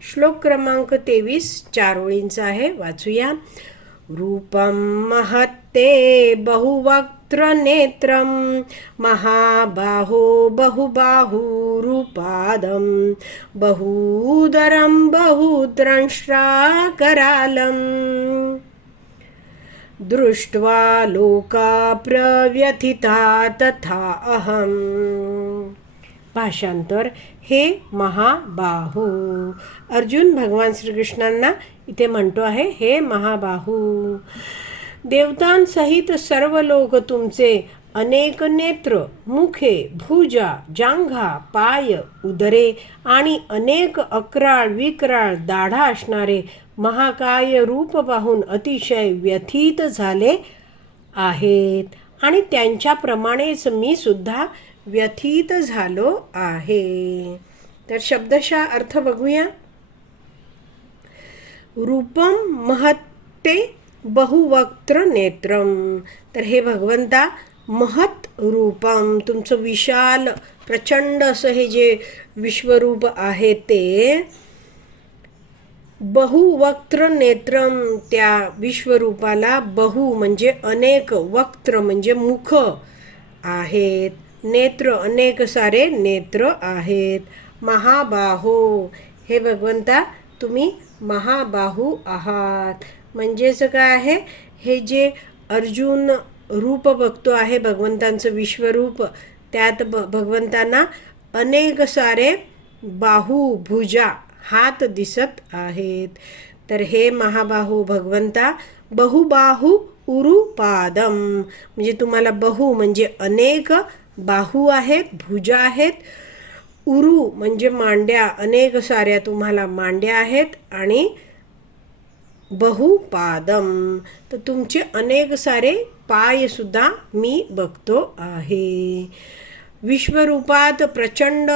श्लोक क्रमांक तेवीस चार ओळींचा आहे. वाचूया. रूपं महत्ते बहुवक्त्रनेत्रं महाबाहो बहुबाहुरूपादं बहूदरं बहुद्रंष्ट्राकरालम् दृष्ट्वा लोका प्रव्यथिता तथा अहम्। भाषांतर हे महाबाहू. अर्जुन भगवान श्रीकृष्णांना इथे म्हणतो आहे हे महाबाहू देवतांसहित सर्व लोक तुमचे अनेक नेत्र मुखे भुजा जांघा पाय उदरे आणि अनेक अकराळ विक्राळ दाढा असणारे महाकाय रूप पाहून अतिशय व्यथित झाले आहेत. आणि त्यांच्याप्रमाणेच मी सुद्धा व्यथित झालो आहे. तर शब्दशः अर्थ बघूया. रूपम महत्ते बहुवक्त्र नेत्रम. तर हे भगवंता महत रूपम तुमचं विशाल प्रचंड असं हे जे विश्वरूप आहे ते बहुवक्त्र नेत्रम त्या विश्वरूपाला बहु म्हणजे अनेक वक्त्र म्हणजे मुख आहेत. नेत्र अनेक सारे नेत्र आहेत. महाबाहो हे भगवंता तुम्ही महाबाहू आहात. म्हणजेच काय आहे? हे जे अर्जुन रूप बघतो आहे भगवंतांचं विश्वरूप त्यात ब भगवंतांना अनेक सारे बाहू भुजा हात दिसत आहेत. तर हे महाबाहू भगवंता बहुबाहू उरुपादम. म्हणजे तुम्हाला बहु म्हणजे अनेक बाहू आहेत भुजा आहेत उरू म्हणजे मांड्या अनेक साऱ्या तुम्हाला मांड्या आहेत आणि बहुपादम. तर तुमचे अनेक सारे पायसुद्धा मी बघतो आहे. विश्वरूपात प्रचंड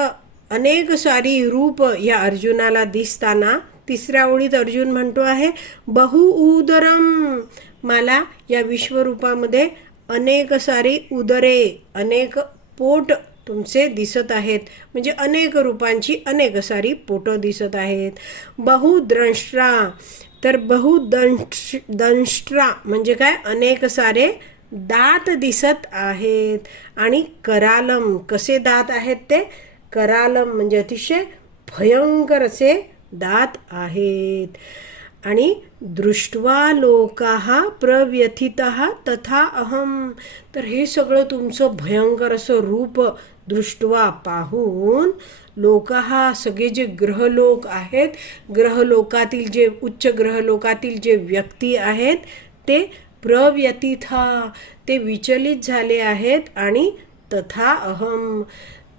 अनेक सारी रूप या अर्जुनाला दिसताना तिसऱ्या ओळीत अर्जुन म्हणतो आहे बहु उदरम. मला या विश्वरूपामध्ये अनेक सारी उदरे अनेक पोट तुमचे दिसत आहेत. म्हणजे अनेक रूपांची अनेक सारी पोटं दिसत आहेत. बहुद्रंष्ट्रा. तर बहुदंश दंष्ट्रा म्हणजे काय? अनेक सारे दात दिसत आहेत. आणि करालम कसे दात आहेत ते? करालम म्हणजे अतिशय भयंकर असे दात आहेत. आणि दृष्ट्वा लोका प्रव्यथित तथा अहम. तर हे सगळं तुमचं भयंकर असं रूप दृष्ट्वा पाहून लोक हा सगळे जे ग्रहलोक आहेत ग्रहलोकातील जे उच्च ग्रहलोकातील जे व्यक्ती आहेत ते प्रव्यतिथा ते विचलित झाले आहेत आणि तथा अहम.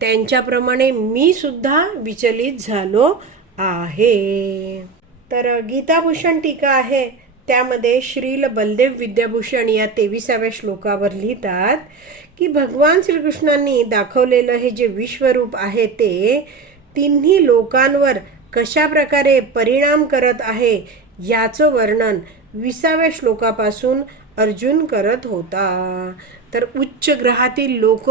त्यांच्याप्रमाणे मी सुद्धा विचलित झालो आहे. तर गीताभूषण टीका आहे. त्यामध्ये श्रील बलदेव विद्याभूषण या तेविसाव्या श्लोकावर लिहितात की भगवान श्रीकृष्णांनी दाखवलेलं हे जे विश्वरूप आहे ते तिन्ही लोकांवर कशा प्रकारे परिणाम करत आहे याचं वर्णन विसाव्या श्लोकापासून अर्जुन करत होता. तर उच्च ग्रहातील लोक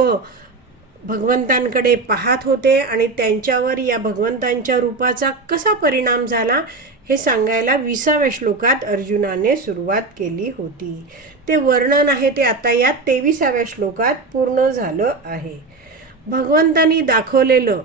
भगवंतांकडे पाहत होते आणि त्यांच्यावर या भगवंतांच्या रूपाचा कसा परिणाम झाला हे सांगायला विसाव्या श्लोकात अर्जुनाने सुरुवात केली होती. ते वर्णन आहे ते आता या तेविसाव्या श्लोकात पूर्ण झालं आहे. भगवंतांनी दाखवलेलं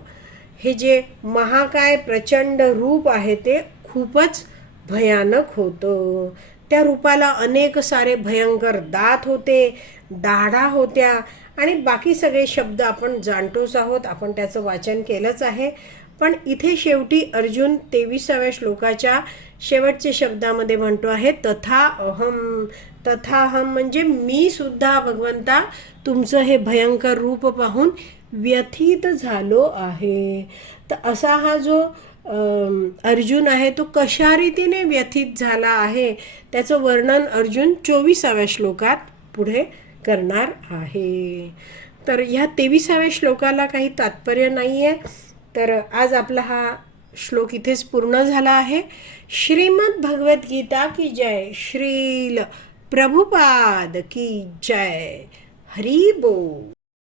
हे जे महाकाय प्रचंड रूप आहे ते खूपच भयानक होतं. त्या रूपाला अनेक सारे भयंकर दात होते दाढा होत्या आणि बाकी सगळे शब्द आपण जाणतोच आहोत. आपण त्याचं वाचन केलंच आहे. पण इथे शेवटी अर्जुन तेविसाव्या श्लोकाच्या शेवटचे शब्दामध्ये म्हणतो आहे तथा अहम तथा अहम म्हणजे मी सुद्धा भगवंता तुमचं हे भयंकर रूप पाहून व्यथित झालो आहे. तर असा हा जो अर्जुन आहे तो कशा रीतीने व्यथित झाला आहे त्याचं वर्णन अर्जुन चोवीसाव्या श्लोकात पुढे करणार आहे. तर ह्या तेविसाव्या श्लोकाला काही तात्पर्य नाही आहे तर आज आपला हा श्लोक इथेच पूर्ण झाला आहे. श्रीमद भगवद्गीता की जय? श्रील प्रभुपाद की जय? हरी बोल.